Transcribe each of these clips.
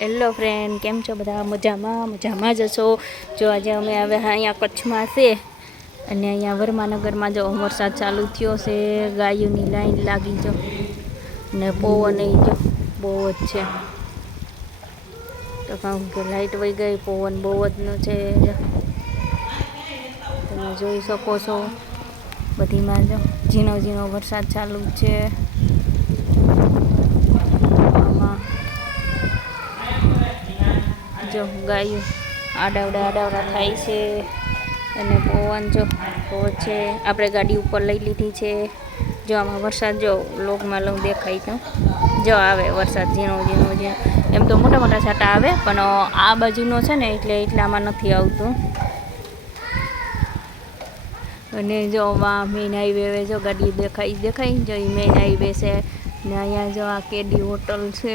Hello friend, કેમ છો બધા? મજામાં જ છો? જો આજે અમે આવ્યા અહીંયા કચ્છમાં છે અને અહીંયા વર્માનગરમાં જો વરસાદ ચાલુ થયો છે. ગાયોની લાઈન લાગી જો ને પવન જો બહુ જ છે. તો કહું કે લાઇટ વહી ગઈ, પવન બહુ જનો છે. તમે જોઈ શકો છો બધીમાં જો ઝીણો ઝીણો વરસાદ ચાલુ છે. જો ગાયું આડાવડા થાય છે અને પવન જો બહુ છે. આપણે ગાડી ઉપર લઈ લીધી છે. જો આમાં વરસાદ જો લોગમાં લઉં દેખાય તો જો આવે વરસાદ ઝીણો એમ તો મોટા છાંટા આવે, પણ આ બાજુનો છે ને એટલે આમાં નથી આવતું. અને જો મેઇન હાઈવે જો ગાડી દેખાય જો એ મેઇન હાઈવે છે ને અહીંયા જો આ કેડી હોટલ છે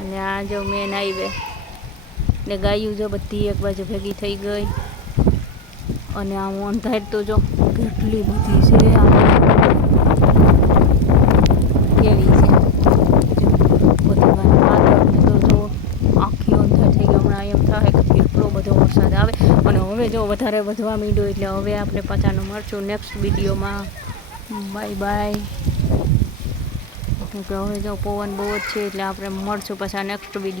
અને આ જો મેન હાઈવે ને ગાયું જો બધી એક બાજુ ભેગી થઈ ગઈ. અને આમ અંધાર તો જો કેટલી બધી છે, કેવી છે બધી વાદળને તો જો આખી અંધાર થઈ ગઈ. હમણાં એમ થાય કે કેટલો બધો વરસાદ આવે. અને હવે જો વધારે વધવા માંડ્યો એટલે હવે આપણે પાછાનું મળશું નેક્સ્ટ વિડીયોમાં. બાય. કે હવે જો પવન બહુ જ છે એટલે આપણે મળશું પાછા નેક્સ્ટ વિડીયો.